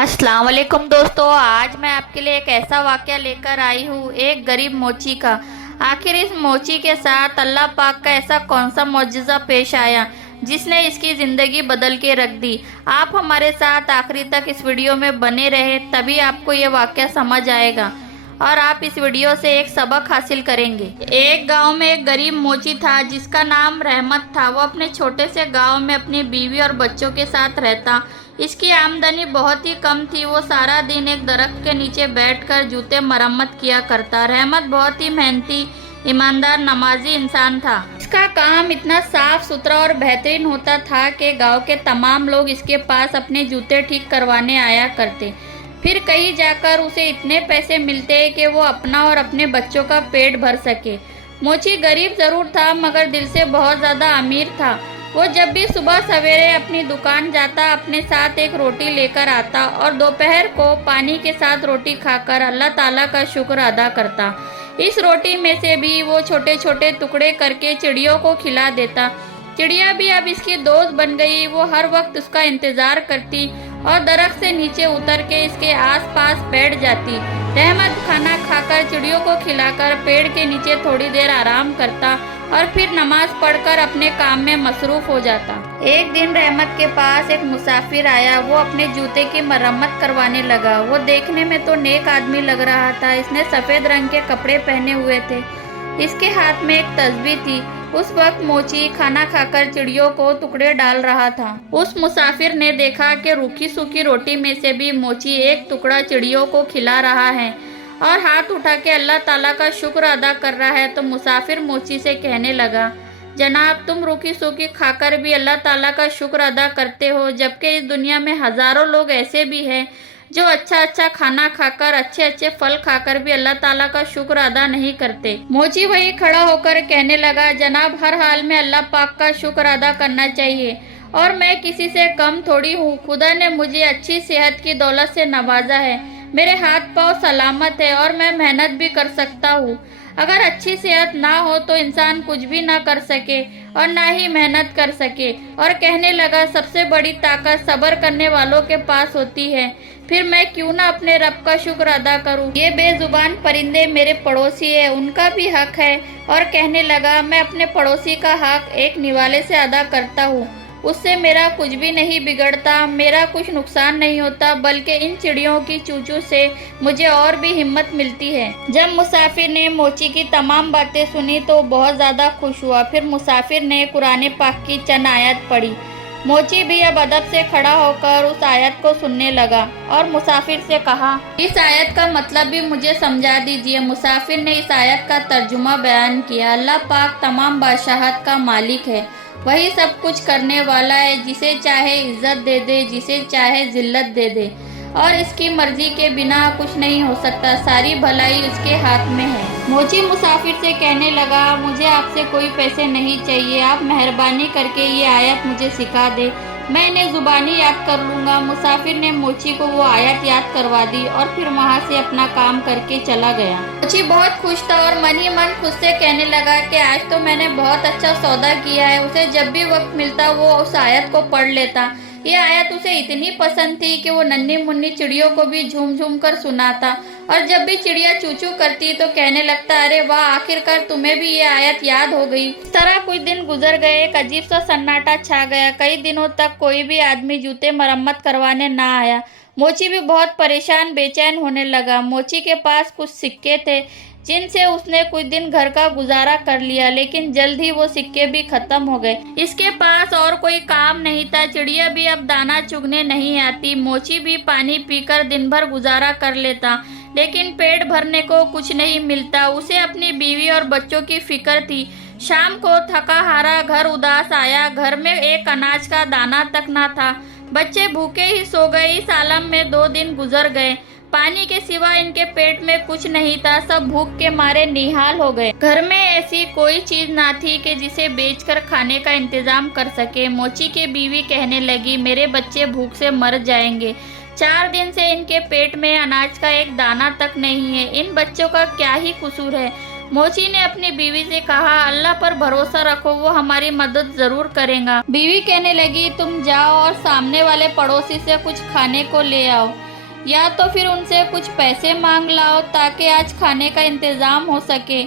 अस्सलाम वालेकुम दोस्तों, आज मैं आपके लिए एक ऐसा वाक़या लेकर आई हूँ, एक गरीब मोची का। आखिर इस मोची के साथ अल्लाह पाक का ऐसा कौन सा मौजज़ा पेश आया जिसने इसकी ज़िंदगी बदल के रख दी। आप हमारे साथ आखिरी तक इस वीडियो में बने रहे, तभी आपको ये वाक़या समझ आएगा और आप इस वीडियो से एक सबक हासिल करेंगे। एक गांव में एक गरीब मोची था जिसका नाम रहमत था। वो अपने छोटे से गांव में अपनी बीवी और बच्चों के साथ रहता। इसकी आमदनी बहुत ही कम थी। वो सारा दिन एक दरख्त के नीचे बैठकर जूते मरम्मत किया करता। रहमत बहुत ही मेहनती, ईमानदार, नमाजी इंसान था। इसका काम इतना साफ सुथरा और बेहतरीन होता था कि गांव के तमाम लोग इसके पास अपने जूते ठीक करवाने आया करते। फिर कहीं जाकर उसे इतने पैसे मिलते कि वो अपना और अपने बच्चों का पेट भर सके। मोची गरीब जरूर था मगर दिल से बहुत ज़्यादा अमीर था। वो जब भी सुबह सवेरे अपनी दुकान जाता, अपने साथ एक रोटी लेकर आता और दोपहर को पानी के साथ रोटी खाकर अल्लाह ताला का शुक्र अदा करता। इस रोटी में से भी वो छोटे छोटे टुकड़े करके चिड़ियों को खिला देता। चिड़िया भी अब इसकी दोस्त बन गई। वो हर वक्त उसका इंतज़ार करती और दरख्त से नीचे उतर के इसके आसपास बैठ जाती। रहमत खाना खाकर, चिड़ियों को खिलाकर पेड़ के नीचे थोड़ी देर आराम करता और फिर नमाज पढ़कर अपने काम में मसरूफ हो जाता। एक दिन रहमत के पास एक मुसाफिर आया। वो अपने जूते की मरम्मत करवाने लगा। वो देखने में तो नेक आदमी लग रहा था। इसने सफ़ेद रंग के कपड़े पहने हुए थे। इसके हाथ में एक तस्बीह थी। उस वक्त मोची खाना खाकर चिड़ियों को टुकड़े डाल रहा था। उस मुसाफिर ने देखा कि रूखी सूखी रोटी में से भी मोची एक टुकड़ा चिड़ियों को खिला रहा है और हाथ उठा के अल्लाह ताला का शुक्र अदा कर रहा है। तो मुसाफिर मोची से कहने लगा, जनाब, तुम रूखी सूखी खाकर भी अल्लाह ताला का शुक्र अदा करते हो, जबकि इस दुनिया में हज़ारों लोग ऐसे भी हैं जो अच्छा खाना खाकर, अच्छे फल खाकर भी अल्लाह ताला का शुक्र अदा नहीं करते। मोची वही खड़ा होकर कहने लगा, जनाब, हर हाल में अल्लाह पाक का शुक्र अदा करना चाहिए और मैं किसी से कम थोड़ी हूँ। खुदा ने मुझे अच्छी सेहत की दौलत से नवाजा है। मेरे हाथ पाँव सलामत है और मैं मेहनत भी कर सकता हूँ। अगर अच्छी सेहत ना हो तो इंसान कुछ भी ना कर सके और ना ही मेहनत कर सके। और कहने लगा, सबसे बड़ी ताकत सब्र करने वालों के पास होती है। फिर मैं क्यों ना अपने रब का शुक्र अदा करूं। ये बेजुबान परिंदे मेरे पड़ोसी है, उनका भी हक है। और कहने लगा, मैं अपने पड़ोसी का हक एक निवाले से अदा करता हूँ। उससे मेरा कुछ भी नहीं बिगड़ता, मेरा कुछ नुकसान नहीं होता, बल्कि इन चिड़ियों की चूचू से मुझे और भी हिम्मत मिलती है। जब मुसाफिर ने मोची की तमाम बातें सुनी तो बहुत ज़्यादा खुश हुआ। फिर मुसाफिर ने कुरान पाक की चंद आयत पढ़ी। मोची भी अब अदब से खड़ा होकर उस आयत को सुनने लगा और मुसाफिर से कहा, इस आयत का मतलब भी मुझे समझा दीजिए। मुसाफिर ने इस आयत का तर्जुमा बयान किया। अल्लाह पाक तमाम बादशाहत का मालिक है। वही सब कुछ करने वाला है, जिसे चाहे इज्जत दे दे, जिसे चाहे जिल्लत दे दे, और इसकी मर्जी के बिना कुछ नहीं हो सकता। सारी भलाई उसके हाथ में है। मोची मुसाफिर से कहने लगा, मुझे आपसे कोई पैसे नहीं चाहिए। आप मेहरबानी करके ये आयत मुझे सिखा दे, मैं इन्हें ज़ुबानी याद कर लूँगा। मुसाफिर ने मोची को वो आयत याद करवा दी और फिर वहाँ से अपना काम करके चला गया। मोची बहुत खुश था और मन ही मन खुद से कहने लगा कि आज तो मैंने बहुत अच्छा सौदा किया है। उसे जब भी वक्त मिलता वो उस आयत को पढ़ लेता। ये आयत उसे इतनी पसंद थी कि वो नन्ही मुन्नी चिड़ियों को भी झूम झूम कर सुनाता और जब भी चिड़िया चूचू करती तो कहने लगता, अरे वाह, आखिरकार तुम्हें भी ये आयत याद हो गई। इस तरह कुछ दिन गुजर गए। एक अजीब सा सन्नाटा छा गया। कई दिनों तक कोई भी आदमी जूते मरम्मत करवाने ना आया। मोची भी बहुत परेशान बेचैन होने लगा। मोची के पास कुछ सिक्के थे जिनसे उसने कुछ दिन घर का गुजारा कर लिया, लेकिन जल्द ही वो सिक्के भी खत्म हो गए। इसके पास और कोई काम नहीं था। चिड़िया भी अब दाना चुगने नहीं आती। मोची भी पानी पीकर दिन भर गुजारा कर लेता, लेकिन पेट भरने को कुछ नहीं मिलता। उसे अपनी बीवी और बच्चों की फिक्र थी। शाम को थका हारा घर उदास आया। घर में एक अनाज का दाना तक ना था। बच्चे भूखे ही सो गए। इस आलम में 2 दिन गुजर गए। पानी के सिवा इनके पेट में कुछ नहीं था। सब भूख के मारे निहाल हो गए। घर में ऐसी कोई चीज ना थी कि जिसे बेचकर खाने का इंतजाम कर सके। मोची की बीवी कहने लगी, मेरे बच्चे भूख से मर जाएंगे। 4 दिन से इनके पेट में अनाज का एक दाना तक नहीं है। इन बच्चों का क्या ही कसूर है। मोची ने अपनी बीवी से कहा, अल्लाह पर भरोसा रखो, वो हमारी मदद जरूर करेगा। बीवी कहने लगी, तुम जाओ और सामने वाले पड़ोसी से कुछ खाने को ले आओ। یا تو پھر ان سے کچھ پیسے مانگ لاؤ تاکہ آج کھانے کا انتظام ہو سکے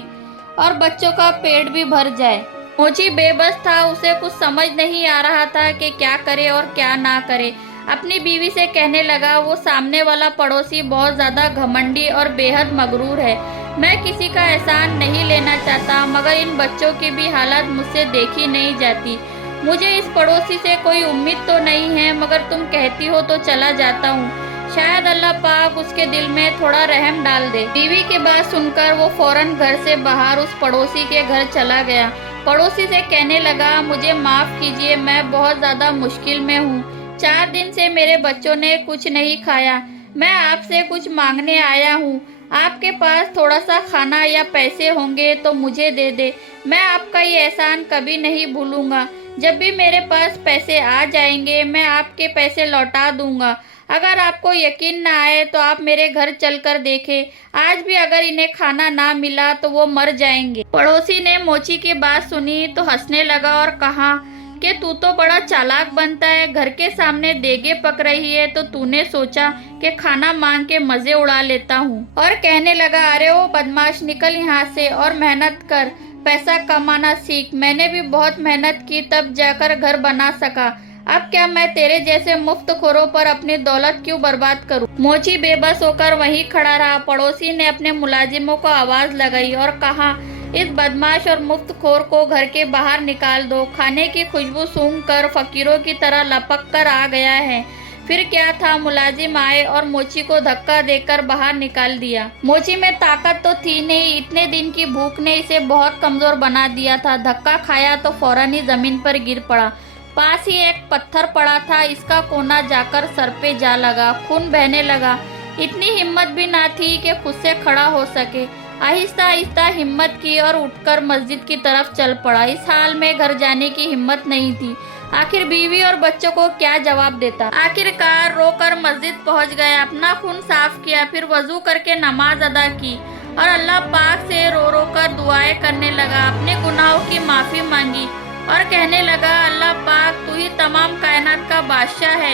اور بچوں کا پیٹ بھی بھر جائے۔ موچی بے بس تھا، اسے کچھ سمجھ نہیں آ رہا تھا کہ کیا کرے اور کیا نہ کرے۔ اپنی بیوی سے کہنے لگا، وہ سامنے والا پڑوسی بہت زیادہ گھمنڈی اور بے حد مغرور ہے۔ میں کسی کا احسان نہیں لینا چاہتا، مگر ان بچوں کی بھی حالت مجھ سے دیکھی نہیں جاتی۔ مجھے اس پڑوسی سے کوئی امید تو نہیں ہے، مگر تم کہتی ہو تو چلا جاتا ہوں، شاید اللہ پاک اس کے دل میں تھوڑا رحم ڈال دے۔ بیوی کی بات سن کر وہ فوراً گھر سے باہر اس پڑوسی کے گھر چلا گیا۔ پڑوسی سے کہنے لگا، مجھے معاف کیجیے، میں بہت زیادہ مشکل میں ہوں۔ 4 دن سے میرے بچوں نے کچھ نہیں کھایا۔ میں آپ سے کچھ مانگنے آیا ہوں۔ آپ کے پاس تھوڑا سا کھانا یا پیسے ہوں گے تو مجھے دے دے۔ میں آپ کا یہ احسان کبھی نہیں بھولوں گا۔ جب بھی میرے پاس پیسے آ جائیں گے میں آپ کے پیسے لوٹا دوں گا۔ اگر آپ کو یقین نہ آئے تو آپ میرے گھر چل کر دیکھیں، آج بھی اگر انہیں کھانا نہ ملا تو وہ مر جائیں گے۔ پڑوسی نے موچی کی بات سنی تو ہنسنے لگا اور کہا کہ تو بڑا چالاک بنتا ہے، گھر کے سامنے دیگیں پک رہی ہے تو نے سوچا کہ کھانا مانگ کے مزے اڑا لیتا ہوں، اور کہنے لگا، ارے او بدماش، نکل یہاں سے اور محنت کر، پیسہ کمانا سیکھ۔ میں نے بھی بہت محنت کی تب جا کر گھر بنا سکا، اب کیا میں تیرے جیسے مفت خوروں پر اپنی دولت کیوں برباد کروں؟ موچی بے بس ہو کر وہیں کھڑا رہا۔ پڑوسی نے اپنے ملازموں کو آواز لگائی اور کہا، اس بدماش اور مفت خور کو گھر کے باہر نکال دو۔ کھانے کی خوشبو سونگھ کر فقیروں کی طرح لپک کر آ گیا ہے۔ پھر کیا تھا، ملازم آئے اور موچی کو دھکا دے کر باہر نکال دیا۔ موچی میں طاقت تو تھی نہیں، اتنے دن کی بھوک نے اسے بہت کمزور بنا دیا تھا۔ دھکا کھایا تو فوراً ہی زمین پر گر پڑا۔ پاس ہی ایک پتھر پڑا تھا، اس کا کونا جا کر سر پہ جا لگا، خون بہنے لگا۔ اتنی ہمت بھی نہ تھی کہ خود سے کھڑا ہو سکے۔ آہستہ آہستہ ہمت کی اور اٹھ کر مسجد کی طرف چل پڑا۔ اس حال میں گھر جانے کی ہمت نہیں تھی، آخر بیوی اور بچوں کو کیا جواب دیتا۔ آخر کار رو کر مسجد پہنچ گیا، اپنا خون صاف کیا، پھر وضو کر کے نماز ادا کی اور اللہ پاک سے رو رو کر دعائیں کرنے لگا، اپنے گناہوں کی معافی مانگی اور کہنے لگا، اللہ پاک تو ہی تمام کائنات کا بادشاہ ہے،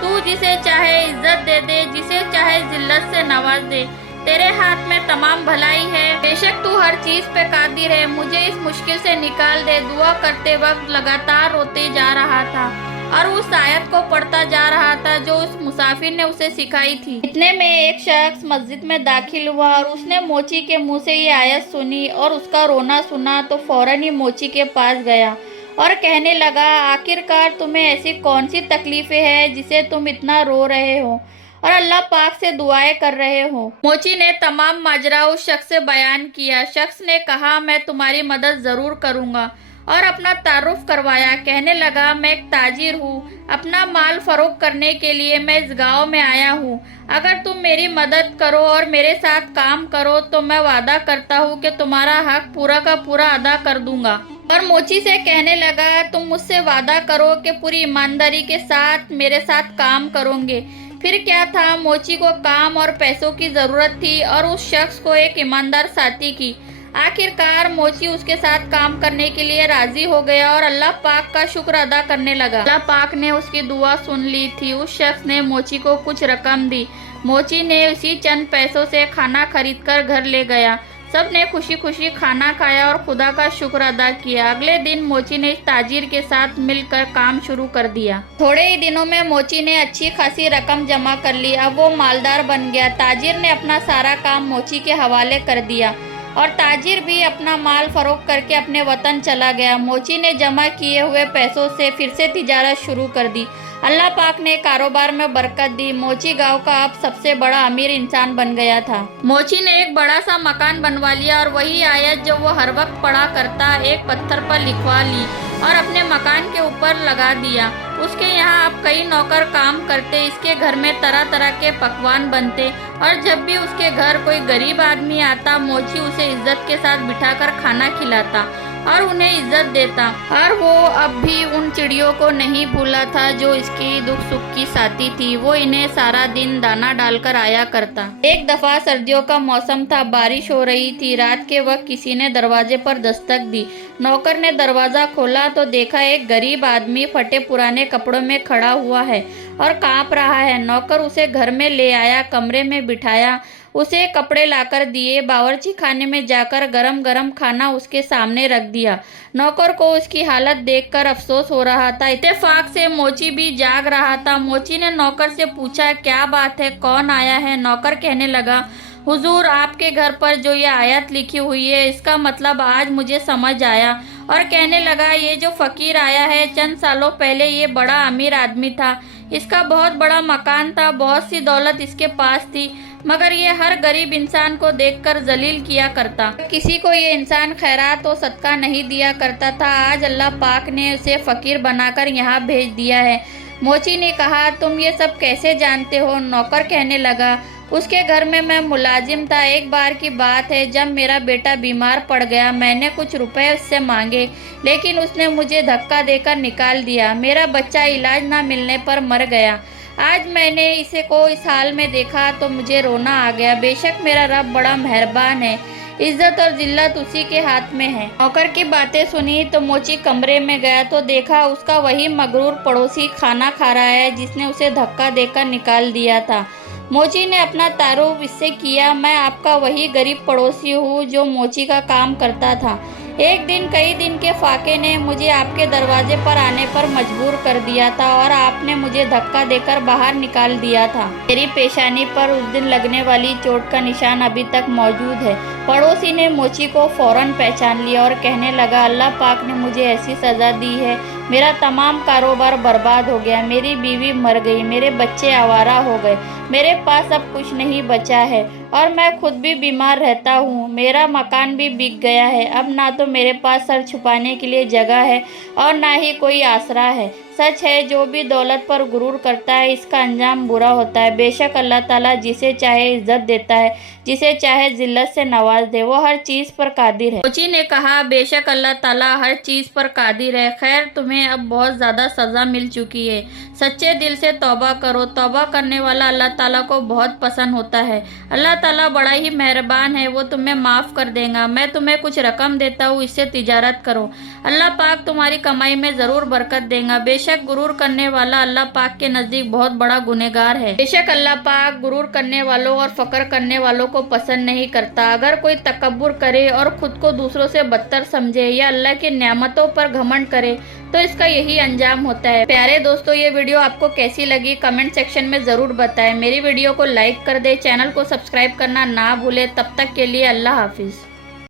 تو جسے چاہے عزت دے دے، جسے چاہے ذلت سے نواز دے، تیرے ہاتھ میں تمام بھلائی ہے، بے شک تو ہر چیز پہ قادر ہے، مجھے اس مشکل سے نکال دے۔ دعا کرتے وقت لگاتار روتے جا رہا تھا اور اس آیت کو پڑھتا جا رہا تھا جو اس مسافر نے اسے سکھائی تھی۔ اتنے میں ایک شخص مسجد میں داخل ہوا اور اس نے موچی کے منہ سے یہ آیت سنی اور اس کا رونا سنا تو فوراً ہی موچی کے پاس گیا اور کہنے لگا، آخر کار تمہیں ایسی کون سی تکلیفیں ہیں جسے تم اتنا رو رہے ہو اور اللہ پاک سے دعائیں کر رہے ہو؟ موچی نے تمام ماجرا اس شخص سے بیان کیا۔ شخص نے کہا، میں تمہاری مدد ضرور کروں گا، اور اپنا تعارف کروایا۔ کہنے لگا، میں ایک تاجر ہوں، اپنا مال فروخت کرنے کے لیے میں اس گاؤں میں آیا ہوں۔ اگر تم میری مدد کرو اور میرے ساتھ کام کرو تو میں وعدہ کرتا ہوں کہ تمہارا حق پورا کا پورا ادا کر دوں گا۔ اور موچی سے کہنے لگا، تم مجھ سے وعدہ کرو کہ پوری ایمانداری کے ساتھ میرے ساتھ کام کرو گے۔ پھر کیا تھا، موچی کو کام اور پیسوں کی ضرورت تھی اور اس شخص کو ایک ایماندار ساتھی کی۔ آخر کار موچی اس کے ساتھ کام کرنے کے لیے راضی ہو گیا اور اللہ پاک کا شکر ادا کرنے لگا۔ اللہ پاک نے اس کی دعا سن لی تھی۔ اس شخص نے موچی کو کچھ رقم دی۔ موچی نے اسی چند پیسوں سے کھانا خرید کر گھر لے گیا۔ سب نے خوشی خوشی کھانا کھایا اور خدا کا شکر ادا کیا۔ اگلے دن موچی نے اس تاجر کے ساتھ مل کر کام شروع کر دیا۔ تھوڑے ہی دنوں میں موچی نے اچھی خاصی رقم جمع کر لی، اب وہ مالدار بن گیا۔ تاجر نے اپنا سارا کام موچی کے حوالے کر دیا اور تاجر بھی اپنا مال فروخت کر کے اپنے وطن چلا گیا۔ موچی نے جمع کیے ہوئے پیسوں سے پھر سے تجارت شروع کر دی۔ اللہ پاک نے کاروبار میں برکت دی۔ موچی گاؤں کا اب سب سے بڑا امیر انسان بن گیا تھا۔ موچی نے ایک بڑا سا مکان بنوا لیا اور وہی آیت جو وہ ہر وقت پڑھا کرتا ایک پتھر پر لکھوا لی اور اپنے مکان کے اوپر لگا دیا۔ اس کے یہاں اب کئی نوکر کام کرتے، اس کے گھر میں طرح طرح کے پکوان بنتے اور جب بھی اس کے گھر کوئی غریب آدمی آتا موچی اسے عزت کے ساتھ بٹھا کر کھانا کھلاتا اور انہیں عزت دیتا، اور وہ اب بھی ان چڑیوں کو نہیں بھولا تھا جو اس کی دکھ سکھ کی ساتھی تھی۔ وہ انہیں سارا دن دانا ڈال کر آیا کرتا۔ ایک دفعہ سردیوں کا موسم تھا، بارش ہو رہی تھی۔ رات کے وقت کسی نے دروازے پر دستک دی۔ نوکر نے دروازہ کھولا تو دیکھا ایک غریب آدمی پھٹے پرانے کپڑوں میں کھڑا ہوا ہے और कांप रहा है। नौकर उसे घर में ले आया, कमरे में बिठाया, उसे कपड़े लाकर दिए, बावर्ची खाने में जाकर गरम गरम खाना उसके सामने रख दिया। नौकर को उसकी हालत देखकर अफसोस हो रहा था। इत्तेफाक से मोची भी जाग रहा था। मोची ने नौकर से पूछा, क्या बात है, कौन आया है? नौकर कहने लगा, हुजूर, आपके घर पर जो ये आयत लिखी हुई है, इसका मतलब आज मुझे समझ आया। और कहने लगा, ये जो फकीर आया है, चंद सालों पहले ये बड़ा अमीर आदमी था। इसका बहुत बड़ा मकान था, बहुत सी दौलत इसके पास थी, मगर ये हर गरीब इंसान को देखकर जलील किया करता। किसी को ये इंसान खैरात और सदका नहीं दिया करता था। आज अल्लाह पाक ने उसे फकीर बनाकर यहाँ भेज दिया है। मोची ने कहा, तुम ये सब कैसे जानते हो? नौकर कहने लगा, उसके घर में मैं मुलाजिम था। एक बार की बात है, जब मेरा बेटा बीमार पड़ गया, मैंने कुछ रुपए उससे मांगे, लेकिन उसने मुझे धक्का देकर निकाल दिया। मेरा बच्चा इलाज ना मिलने पर मर गया। आज मैंने इसे को इस हाल में देखा तो मुझे रोना आ गया। बेशक मेरा रब बड़ा मेहरबान है, इज्जत और जिल्लत उसी के हाथ में है। नौकर की बातें सुनी तो मोची कमरे में गया तो देखा उसका वही मगरूर पड़ोसी खाना खा रहा है जिसने उसे धक्का देकर निकाल दिया था। मोची ने अपना तारुफ इससे किया, मैं आपका वही गरीब पड़ोसी हूँ जो मोची का काम करता था। एक दिन कई दिन के फाके ने मुझे आपके दरवाजे पर आने पर मजबूर कर दिया था और आपने मुझे धक्का देकर बाहर निकाल दिया था। मेरी पेशानी पर उस दिन लगने वाली चोट का निशान अभी तक मौजूद है। पड़ोसी ने मोची को फौरन पहचान लिया और कहने लगा, अल्लाह पाक ने मुझे ऐसी सज़ा दी है, मेरा तमाम कारोबार बर्बाद हो गया, मेरी बीवी मर गई, मेरे बच्चे आवारा हो गए, मेरे पास अब कुछ नहीं बचा है और मैं खुद भी बीमार रहता हूँ। मेरा मकान भी बिक गया है। अब ना तो मेरे पास सर छुपाने के लिए जगह है और ना ही कोई आसरा है। सच है, जो भी दौलत पर गुरूर करता है, इसका अंजाम बुरा होता है। बेशक अल्लाह ताला जिसे चाहे इज्जत देता है, जिसे चाहे जिल्लत से नवाज दे, वो हर चीज़ पर कादिर है। मोची ने कहा, बेशक अल्लाह ताला हर चीज़ पर कादिर है। खैर, तुम्हें अब बहुत ज़्यादा सज़ा मिल चुकी है। सच्चे दिल से तौबा करो। तौबा करने वाला अल्लाह ताला को बहुत पसंद होता है। अल्लाह ताला बड़ा ही मेहरबान है, वो तुम्हें माफ़ कर देगा। मैं तुम्हें कुछ रकम देता हूँ, इससे तिजारत करो, अल्लाह पाक तुम्हारी कमाई में ज़रूर बरकत देगा। बेशक गुरूर करने वाला अल्लाह पाक के नज़दीक बहुत बड़ा गुनहगार है। बेशक अल्लाह पाक गुरूर करने वालों और फ़क्र करने वालों को पसंद नहीं करता। अगर कोई तकब्बुर करे और ख़ुद को दूसरों से बदतर समझे या अल्लाह की नेमतों पर घमंड करे तो इसका यही अंजाम होता है। प्यारे दोस्तों, ये वीडियो आपको कैसी लगी कमेंट सेक्शन में ज़रूर बताएं। मेरी वीडियो को लाइक कर दे, चैनल को सब्सक्राइब करना ना भूले। तब तक के लिए अल्लाह हाफिज़।